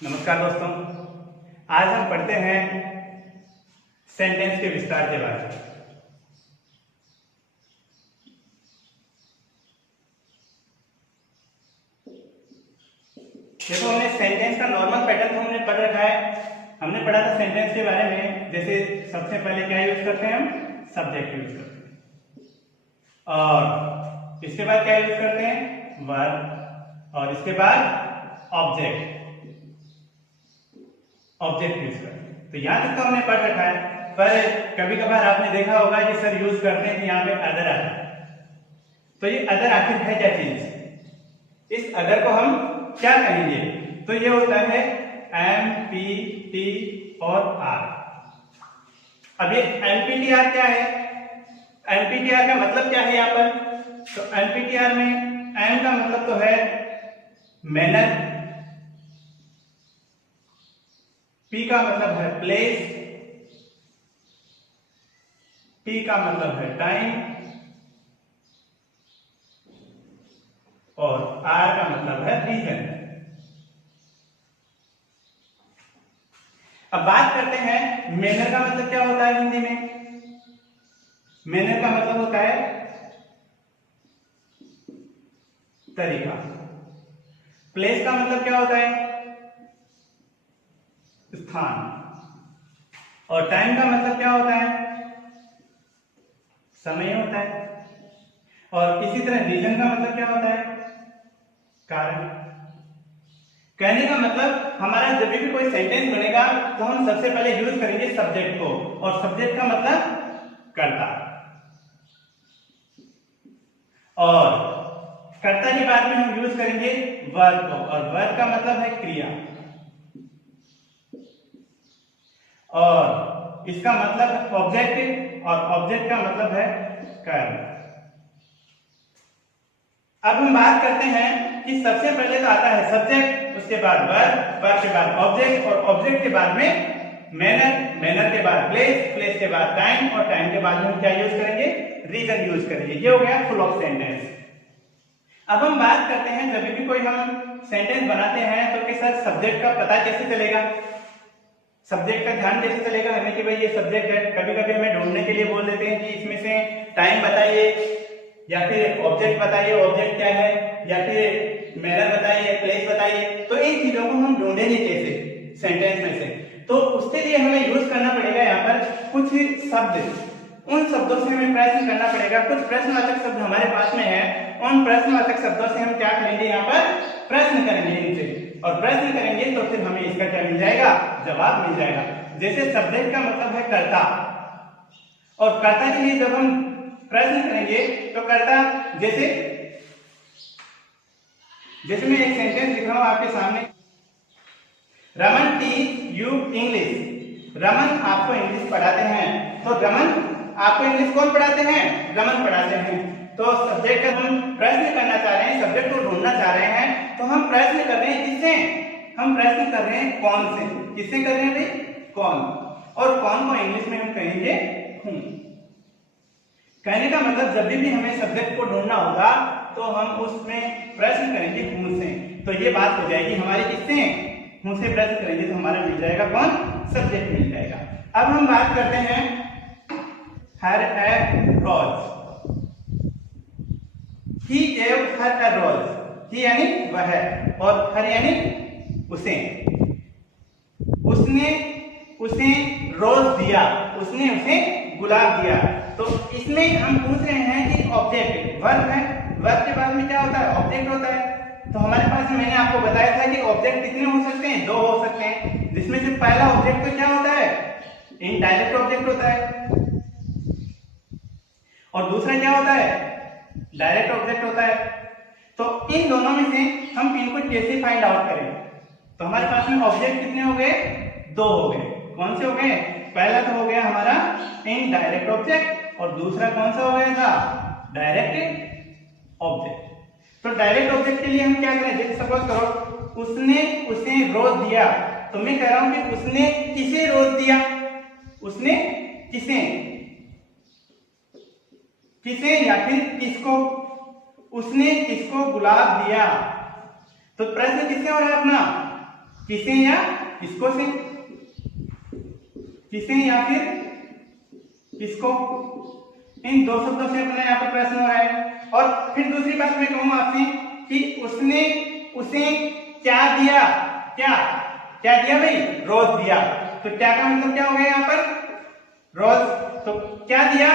नमस्कार दोस्तों, आज हम पढ़ते हैं सेंटेंस के विस्तार के बारे में। देखो, हमने सेंटेंस का नॉर्मल पैटर्न तो हमने पढ़ रखा है। हमने पढ़ा था सेंटेंस के बारे में, जैसे सबसे पहले क्या यूज करते हैं, हम सब्जेक्ट यूज करते हैं, और इसके बाद क्या यूज करते हैं, वर्ब, और इसके बाद ऑब्जेक्ट यूज करते हैं। तो यहां तक तो हमने पढ़ रखा है, पर कभी कभार आपने देखा होगा कि सर यूज करते हैं कि यहाँ पे अदर आता है। तो ये अदर आखिर है क्या चीज, इस अदर को हम क्या कहेंगे? तो ये होता है एम पी टी और आर। अब ये एमपीटीआर क्या है? एमपीटीआर का मतलब क्या है यहाँ पर? तो एमपीटीआर में एम का मतलब तो है मैनर, पी का मतलब है प्लेस, टी का मतलब है टाइम, और आर का मतलब है रीजन। अब बात करते हैं मैनर का मतलब क्या होता है हिंदी में। मैनर का मतलब होता है तरीका। प्लेस का मतलब क्या होता है, स्थान, और टाइम का मतलब क्या होता है, समय होता है, और इसी तरह रीजन का मतलब क्या होता है, कारण। कहने का मतलब हमारा जब भी कोई सेंटेंस बनेगा तो हम सबसे पहले यूज करेंगे सब्जेक्ट को, और सब्जेक्ट का मतलब कर्ता, और कर्ता के बाद में हम यूज करेंगे वर्ब को, और वर्ब का मतलब है क्रिया, और इसका मतलब ऑब्जेक्ट, और ऑब्जेक्ट का मतलब है कर्म। अब हम बात करते हैं कि सबसे पहले तो आता है सब्जेक्ट, उसके बाद वर्ब, वर्ब के बाद ऑब्जेक्ट, और ऑब्जेक्ट के बाद में मैनर, मैनर के बाद प्लेस, प्लेस के बाद टाइम, और टाइम के बाद में हम क्या यूज करेंगे, रीजन यूज करेंगे। ये हो गया फुल ऑफ सेंटेंस। अब हम बात करते हैं जब भी कोई हम सेंटेंस बनाते हैं तो कि सर सब्जेक्ट का पता कैसे चलेगा, सब्जेक्ट का ध्यान कैसे चलेगा हमें कि भाई ये सब्जेक्ट है। कभी कभी हमें ढूंढने के लिए बोल देते हैं कि इसमें से टाइम बताइए, या फिर ऑब्जेक्ट बताइए, ऑब्जेक्ट क्या है, या फिर मैनर बताइए, प्लेस बताइए। तो इन चीजों को हम ढूंढेंगे कैसे सेंटेंस में से? तो उसके लिए हमें यूज करना पड़ेगा यहाँ पर कुछ शब्द, उन शब्दों से हमें प्रश्न करना पड़ेगा। कुछ प्रश्नवाचक शब्द हमारे पास में है, उन प्रश्नवाचक शब्दों से हम क्या करेंगे, यहाँ पर प्रश्न करेंगे इनसे, और प्रश्न करेंगे तो फिर हमें इसका क्या मिल जाएगा, जवाब मिल जाएगा। जैसे सब्जेक्ट का मतलब है कर्ता, और कर्ता के लिए जब हम प्रश्न करेंगे तो कर्ता, जैसे मैं एक सेंटेंस लिख रहा हूं आपके सामने, Raman teach you English. Raman आपको इंग्लिश पढ़ाते हैं। तो रमन आपको इंग्लिश कौन पढ़ाते हैं, रमन पढ़ाते हैं। तो सब्जेक्ट का हम प्रश्न करना चाह रहे हैं, सब्जेक्ट को ढूंढना चाह रहे हैं, तो हम प्रश्न कर रहे हैं किससे, हम प्रश्न कर रहे हैं कौन से, किससे कर रहे हैं भाई, कौन, और कौन को इंग्लिश में हम कहेंगे हूं। कहने का मतलब जब भी हमें सब्जेक्ट को ढूंढना होगा तो हम उसमें प्रश्न करेंगे हूं से। तो ये बात हो जाएगी हमारी किससे, हूं से प्रश्न करेंगे तो हमारा मिल जाएगा कौन, सब्जेक्ट मिल जाएगा। अब हम बात करते हैं हर ए रोज, ही गेव हर ए रोज। ही यानी वह, और हर यानी उसे, उसने उसे रोज दिया, उसने उसे गुलाब दिया। तो इसमें हम पूछ रहे हैं कि ऑब्जेक्ट वर्ब है, वर्ब के बाद में क्या होता है, ऑब्जेक्ट होता है। तो हमारे पास मैंने आपको बताया था कि ऑब्जेक्ट कितने हो सकते हैं, दो हो सकते हैं, जिसमें से पहला ऑब्जेक्ट तो क्या होता है, इनडायरेक्ट ऑब्जेक्ट होता है, और दूसरा क्या होता है, डायरेक्ट ऑब्जेक्ट होता है। तो इन दोनों में से हम इनको कैसे फाइंड आउट करें? तो हमारे पास में ऑब्जेक्ट कितने हो गए, दो हो गए। कौन से हो गए, पहला तो हो गया हमारा इनडायरेक्ट ऑब्जेक्ट, और दूसरा कौन सा हो गया था, डायरेक्ट ऑब्जेक्ट। तो डायरेक्ट ऑब्जेक्ट के लिए हम क्या करें, जैसे सपोज करो उसने उसे रोज दिया, तो मैं कह रहा हूं कि उसने किसे रोज दिया, उसने किसे, किसे या फिर किसको, उसने किसको गुलाब दिया। तो प्रश्न किससे हो रहा है अपना, किसे या किसको से, किसे या फिर किसको, इन दो शब्दों से अपना यहाँ पर प्रश्न हो रहा है। और फिर दूसरी बात मैं कहूँ आपसे कि उसने उसे क्या दिया, क्या क्या दिया भाई, रोज दिया। तो क्या का मतलब क्या हो गया यहाँ पर, रोज। तो क्या दिया,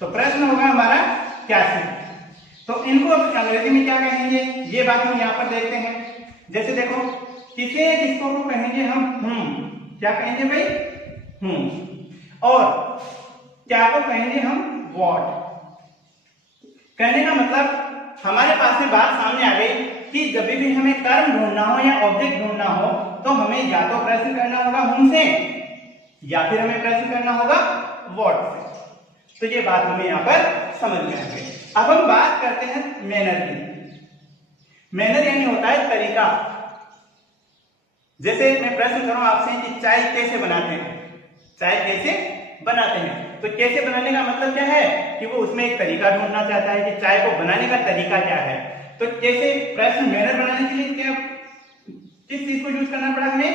तो प्रश्न होगा हमारा क्या से। तो इनको अंग्रेजी में क्या कहेंगे, ये बात हम यहाँ पर देखते हैं। जैसे देखो, किसे किसको को कहेंगे हम क्या कहेंगे भाई, और क्या को कहेंगे हम व्हाट। कहने का मतलब हमारे पास में बात सामने आ गई कि जब भी हमें कर्म ढूंढना हो या ऑब्जेक्ट ढूंढना हो तो हमें या तो प्रश्न करना होगा हुम से या फिर हमें प्रश्न करना होगा व्हाट से। तो ये बात हमें यहाँ पर समझ में आ गई। अब हम बात करते हैं मैनर की। मैनर यानी होता है तरीका। जैसे मैं प्रश्न करूं आपसे कि चाय कैसे बनाते हैं, चाय कैसे बनाते हैं, तो कैसे बनाने का मतलब क्या है कि वो उसमें एक तरीका ढूंढना चाहता है कि चाय को बनाने का तरीका क्या है। तो कैसे प्रश्न मैनर बनाने के लिए क्या किस चीज को यूज करना पड़ा, हमें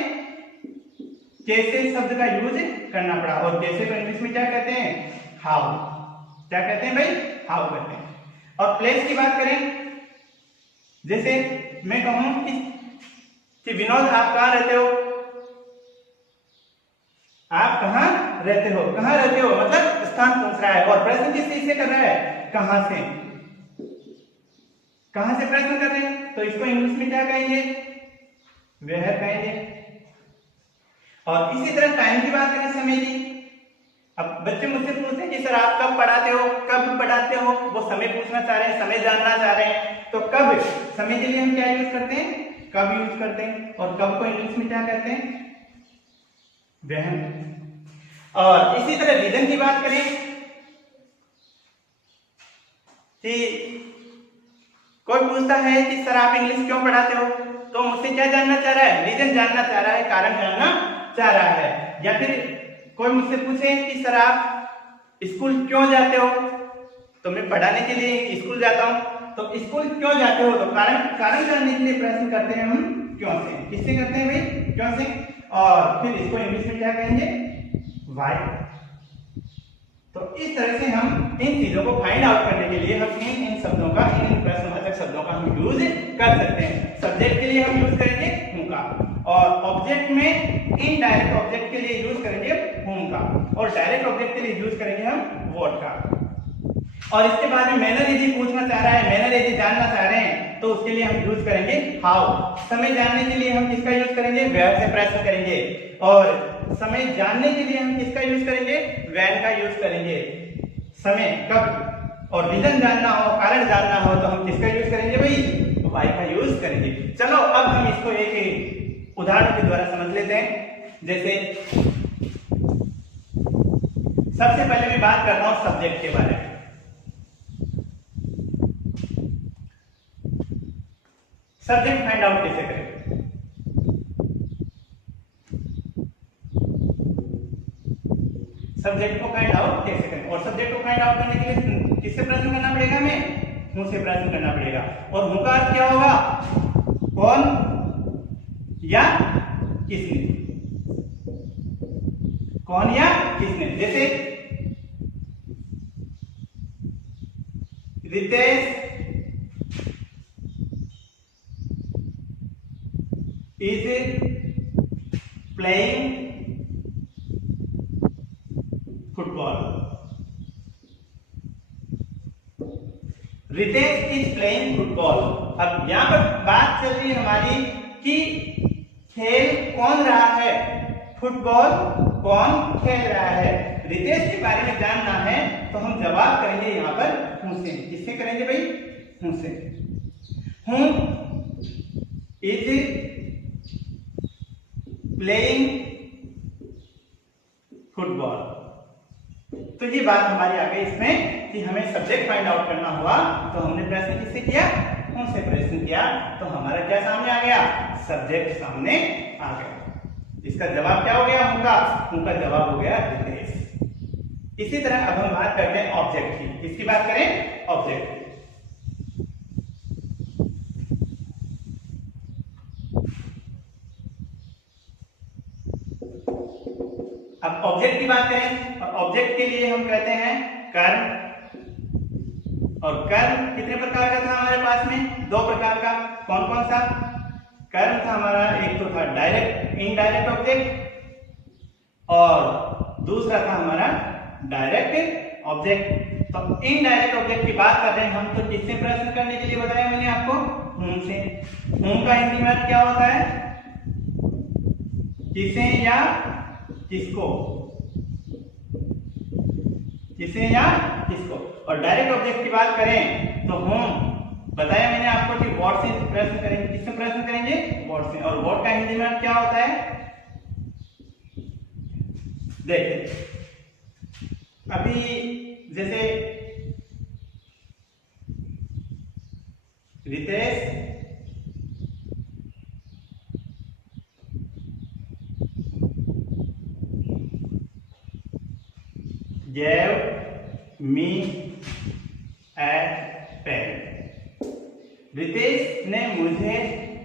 कैसे शब्द का यूज करना पड़ा। और कैसे को इंग्लिश में क्या कहते हैं, हाउ। क्या कहते हैं भाई, हाउ कहते हैं। और प्लेस की बात करें, जैसे मैं कहूं कि विनोद आप कहां रहते हो, आप कहां रहते हो, कहां रहते हो मतलब स्थान पूछ रहा है। और प्रश्न किस चीज से कर रहा है, कहां से, कहां से प्रश्न कर रहे हैं। तो इसको इंग्लिश में क्या कहेंगे, वेयर कहेंगे। और इसी तरह टाइम की बात करें, समय की। अब बच्चे मुझसे पूछते हैं कि सर आप कब पढ़ाते हो, कब पढ़ाते हो, वो समय पूछना चाह रहे हैं, समय जानना चाह रहे हैं। तो कब, समय के लिए हम क्या यूज करते हैं, कब यूज करते हैं। और कब को इंग्लिश में क्या कहते हैं, व्हेन। और इसी तरह रीजन की बात करें कि कोई पूछता है कि सर आप इंग्लिश क्यों पढ़ाते हो, तो मुझसे क्या जानना चाह रहा है, रीजन जानना चाह रहा है, कारण जानना चाह रहा है। या फिर कोई मुझसे पूछे कि सर आप स्कूल क्यों जाते हो, तो मैं पढ़ाने के लिए स्कूल जाता हूं। तो स्कूल क्यों जाते हो, तो कारण जानने के लिए प्रश्न करते हैं हम क्यों से। किससे करते हैं भाई, क्यों से। और फिर इसको इंग्लिश में क्या कहेंगे, व्हाई। तो इस तरह से हम इन चीजों को फाइंड आउट करने के लिए हम इन शब्दों का, इन प्रश्नवाचक शब्दों का हम यूज कर सकते हैं। सब्जेक्ट के लिए हम यूज करेंगे हूं का, और ऑब्जेक्ट में इनडायरेक्ट ऑब्जेक्ट के लिए यूज करेंगे हूं का, और डायरेक्ट ऑब्जेक्ट के लिए यूज करेंगे हम व्हाट का। और इसके बाद में मैनर यदि पूछना चाह रहा है, मैनर यदि जानना चाह रहे हैं, तो उसके लिए हम यूज करेंगे हाउ। समय जानने के लिए हम किसका यूज करेंगे, वेयर से प्रश्न करेंगे। और समय जानने के लिए हम किसका यूज करेंगे, व्हेन का यूज करेंगे, समय कब। और रीजन जानना हो, कारण जानना हो, तो हम किसका यूज करेंगे भाई, व्हाई का यूज करेंगे। चलो अब हम इसको एक उदाहरण के द्वारा समझ लेते हैं। जैसे सबसे पहले मैं बात करता हूं सब्जेक्ट के बारे में। सब्जेक्ट फाइंड आउट कैसे करें, सब्जेक्ट को फाइंड आउट कैसे करें। और सब्जेक्ट को फाइंड आउट करने के लिए किससे प्रश्न करना पड़ेगा, हमें हूं से प्रश्न करना पड़ेगा। और हूं का अर्थ क्या होगा, कौन या किसने, कौन या किसने। जैसे Ritesh is playing football. Ritesh is playing football. अब यहां पर बात चल रही है हमारी कि खेल कौन रहा है, फुटबॉल कौन खेल रहा है। रितेश के बारे में जानना है तो हम जवाब करेंगे यहां पर हूं से। किससे करेंगे भाई, हूं से। हूं इज प्लेइंग फुटबॉल। तो ये बात हमारी आ गई इसमें कि हमें सब्जेक्ट फाइंड आउट करना हुआ, तो हमने प्रश्न किससे किया, उनसे प्रश्न किया। तो हमारा क्या सामने आ गया, सब्जेक्ट सामने आ गया। इसका जवाब क्या हो गया, उनका जवाब हो गया रितेश। इसी तरह अब हम बात करते हैं ऑब्जेक्ट की। किसकी बात करें, ऑब्जेक्ट की। अब ऑब्जेक्ट की बात करें, और ऑब्जेक्ट के लिए हम कहते हैं कर्म, और कर्म कितने प्रकार का था हमारे पास में? 2 प्रकार का। कौन कौन सा कर्म था हमारा? एक तो था डायरेक्ट इनडायरेक्ट ऑब्जेक्ट, और दूसरा था हमारा डायरेक्ट ऑब्जेक्ट। तो इनडायरेक्ट ऑब्जेक्ट की बात कर रहे हैं हम, तो किससे प्रश्न करने के लिए बताया मैंने आपको? whom से। whom का हिंदी में अर्थ क्या होता है? किसे या किसको, किसे या किसको। और डायरेक्ट ऑब्जेक्ट की बात करें तो whom बताया मैंने आपको कि व्हाट से प्रश्न करेंगे। किससे प्रश्न करेंगे? व्हाट से। और व्हाट का हिंदी में अर्थ क्या होता है? देखिए अभी जैसे Ritesh gave me a pen। Ritesh ने मुझे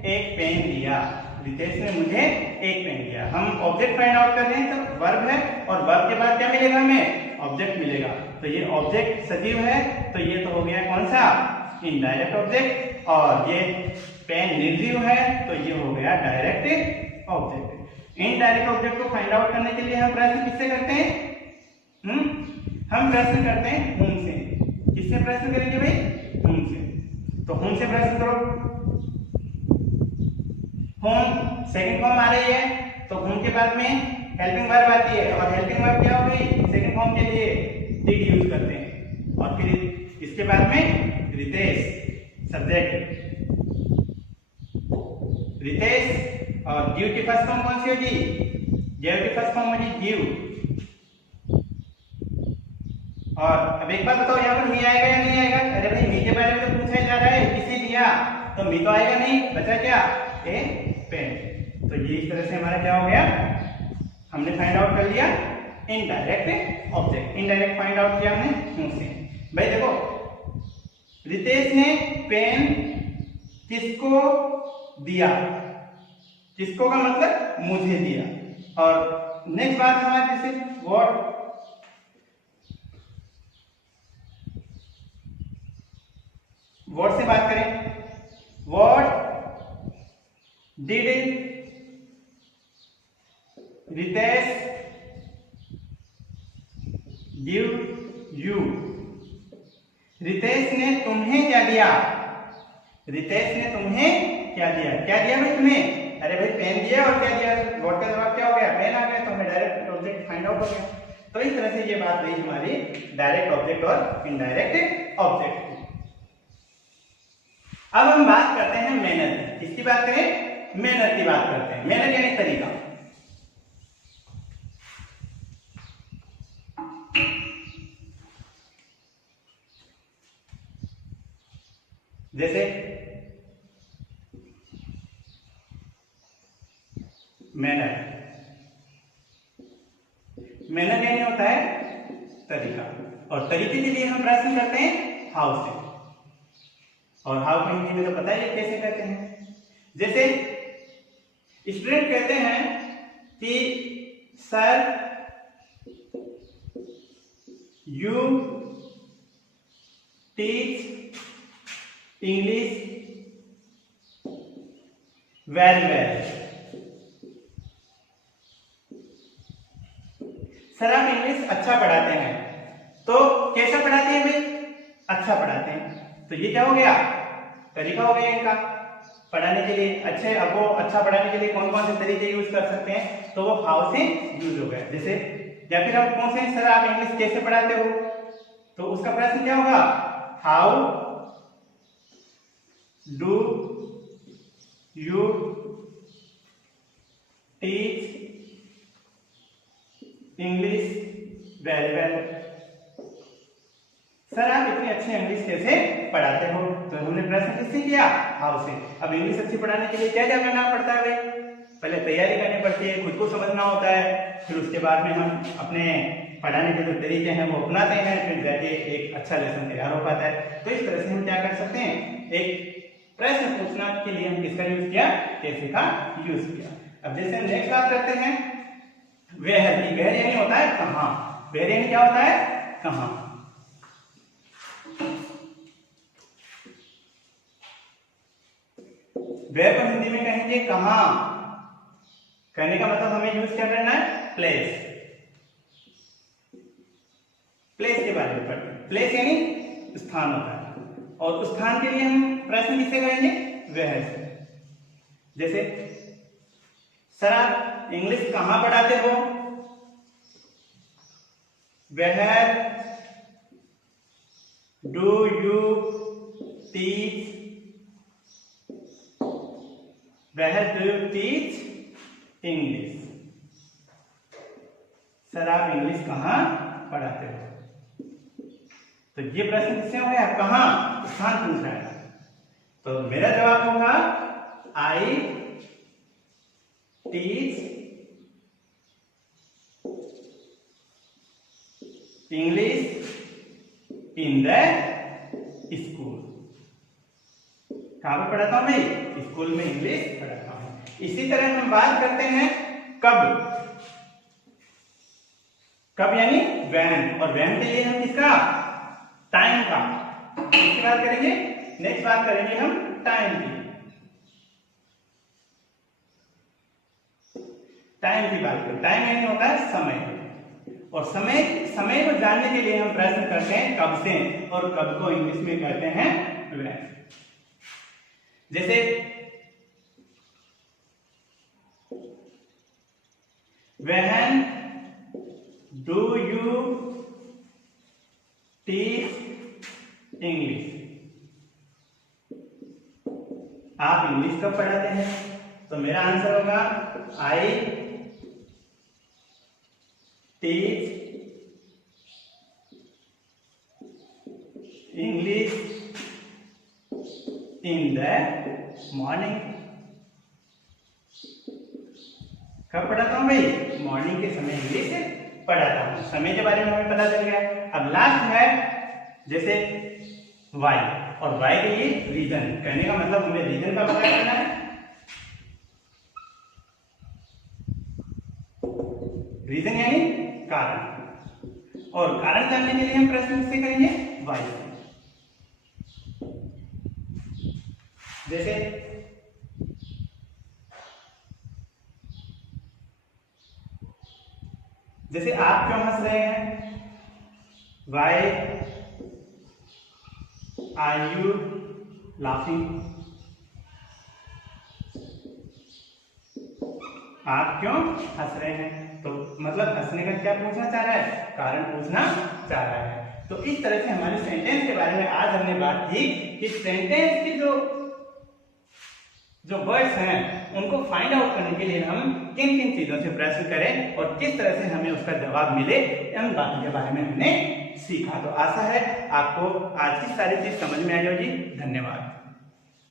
एक पेन दिया। रितेश ने मुझे एक पेन दिया। हम ऑब्जेक्ट फाइंड आउट कर रहे हैं, तो वर्ब है, और वर्ब के बाद क्या मिलेगा हमें? ऑब्जेक्ट मिलेगा। तो ये ऑब्जेक्ट सजीव है, तो ये तो हो गया कौन सा? Indirect object. और ये पेन निर्जीव है, तो ये हो गया डायरेक्ट ऑब्जेक्ट। इनडायरेक्ट ऑब्जेक्ट को फाइंड आउट करने के लिए हम प्रश्न किससे करते हैं? हम प्रश्न करते हैं whom से। किससे प्रश्न करेंगे भाई? whom से। तो whom से प्रश्न करो। whom सेकंड फॉर्म आ रही है, तो whom के बाद में हेल्पिंग वर्ब आती है, और हेल्पिंग वर्ब क्या होगी? सेकंड फॉर्म के लिए did यूज करते हैं। और फिर इसके बाद में रितेश सब्जेक्ट, रितेश, और गिव की फर्स्ट फॉर्म कौन सी होगी? गिव की फर्स्ट फॉर्म होगी गिव। और अब एक बात बताओ, यहाँ पर मी आएगा या नहीं आएगा? अरे भाई मी के बारे में तो पूछा जा रहा है, किसे दिया, तो मी तो आएगा नहीं, बचा क्या? ए पेन। तो ये इस तरह से हमारा क्या हो गया? हमने फाइंड आउट कर लिया indirect object. Indirect find out किया हमने whom से। भाई देखो, रितेश ने पेन किसको दिया? किसको का मतलब मुझे दिया। और नेक्स्ट बात हमारे जैसे व्हाट, व्हाट से बात करें, what did Ritesh give you? Ritesh ने तुम्हें क्या दिया? रितेश ने तुम्हें क्या दिया? क्या दिया भाई तुम्हें? अरे भाई पेन दिया, और क्या दिया? व्हाट का जवाब क्या हो गया? पेन आ गया। तो हमें डायरेक्ट ऑब्जेक्ट फाइंड आउट हो गया। तो इस तरह से ये बात रही हमारी डायरेक्ट ऑब्जेक्ट और इनडायरेक्ट ऑब्जेक्ट। अब हम बात करते हैं मैनर की। किसकी बात करें? मैनर की बात करते हैं। मैनर यानी तरीका। जैसे मैनर, मैनर यानी होता है तरीका, और तरीके के लिए हम प्रश्न करते हैं हाउ से। और हाउ को हिंदी में तो पता ही है कैसे कहते हैं। जैसे स्टूडेंट कहते हैं कि sir you teach English very well. Sir आप इंग्लिश अच्छा पढ़ाते हैं। तो कैसा पढ़ाते हैं भाई? अच्छा पढ़ाते हैं। तो ये क्या हो गया? तरीका हो गया इनका पढ़ाने के लिए। अच्छे, अब वो अच्छा पढ़ाने के लिए कौन कौन से तरीके यूज कर सकते हैं, तो वो हाउ से यूज हो गया। जैसे या फिर आप कौन से सर आप इंग्लिश कैसे पढ़ाते हो, तो उसका प्रश्न क्या होगा? How do you teach English very well. Sir आप इतनी अच्छी इंग्लिश कैसे पढ़ाते हो? तो हमने प्रश्न किससे किया? हाउ से। अब इंग्लिश अच्छी पढ़ाने के लिए क्या क्या करना पड़ता है भाई? पहले तैयारी करनी पड़ती है, खुद को समझना होता है, फिर उसके बाद में हम अपने पढ़ाने के जो तरीके हैं वो अपनाते हैं, फिर जाके एक अच्छा लेसन तैयार हो पाता है। तो इस तरह से हम क्या कर सकते हैं? एक प्रश्न पूछना के लिए हम किसका यूज किया? कैसे का यूज किया। अब जैसे हम नेक्स्ट बात करते हैं वेयर यानी होता है कहाँ, वेयर यानी क्या होता है कहाँ। वेयर को हिंदी में कहेंगे कहाँ, कहने का मतलब हमें यूज क्या करना है प्लेस, प्लेस के बारे में पढ़ते हैं। प्लेस यानी स्थान होता है, और उस स्थान के लिए हम प्रश्न किससे करेंगे वेयर से। जैसे सर आप इंग्लिश कहाँ पढ़ाते हो, where do you teach, where do you teach English. Sir आप इंग्लिश कहाँ पढ़ाते हो। तो ये प्रश्न किससे हो गया, कहाँ, स्थान पूछ रहा है। तो मेरा जवाब होगा I teach English in the school. कहाँ पर पढ़ाता हूं भाई, स्कूल में इंग्लिश पढ़ाता हूं। इसी तरह हम बात करते हैं कब, कब यानी व्हेन, और व्हेन के लिए हम किसका टाइम का, इसकी बात करेंगे। नेक्स्ट बात करेंगे हम टाइम की, टाइम की बात करें। टाइम यानी होता है समय, और समय को जानने के लिए हम प्रश्न करते हैं कब से, और कब को इंग्लिश में कहते हैं व्हेन। जैसे when do you teach English, आप इंग्लिश कब पढ़ाते हैं। तो मेरा आंसर होगा I teach English in the morning. कब पढ़ाता हूं भाई, मॉर्निंग के समय इंग्लिश पढ़ाता हूं। समय के बारे में हमें पता चल गया। अब लास्ट है जैसे वाई, और वाई के लिए रीजन, कहने का मतलब हमें रीजन का पता करना है। रीजन यानी कारण, और कारण जानने के लिए हम प्रश्न किससे करेंगे वाई से। जैसे आप क्यों हंस रहे हैं, वाई आर यू लाफिंग, आप क्यों हंस रहे हैं। तो मतलब हंसने का क्या पूछना चाह रहा है, कारण पूछना चाह रहा है। तो इस तरह से हमारे सेंटेंस के बारे में आज हमने बात की कि सेंटेंस की जो वर्ड्स हैं उनको फाइंड आउट करने के लिए हम किन किन चीजों से प्रश्न करें और किस तरह से हमें उसका जवाब मिले, इन बातों के बारे में हमने सीखा। तो आशा है आपको आज की सारी चीज समझ में आई होगी। धन्यवाद।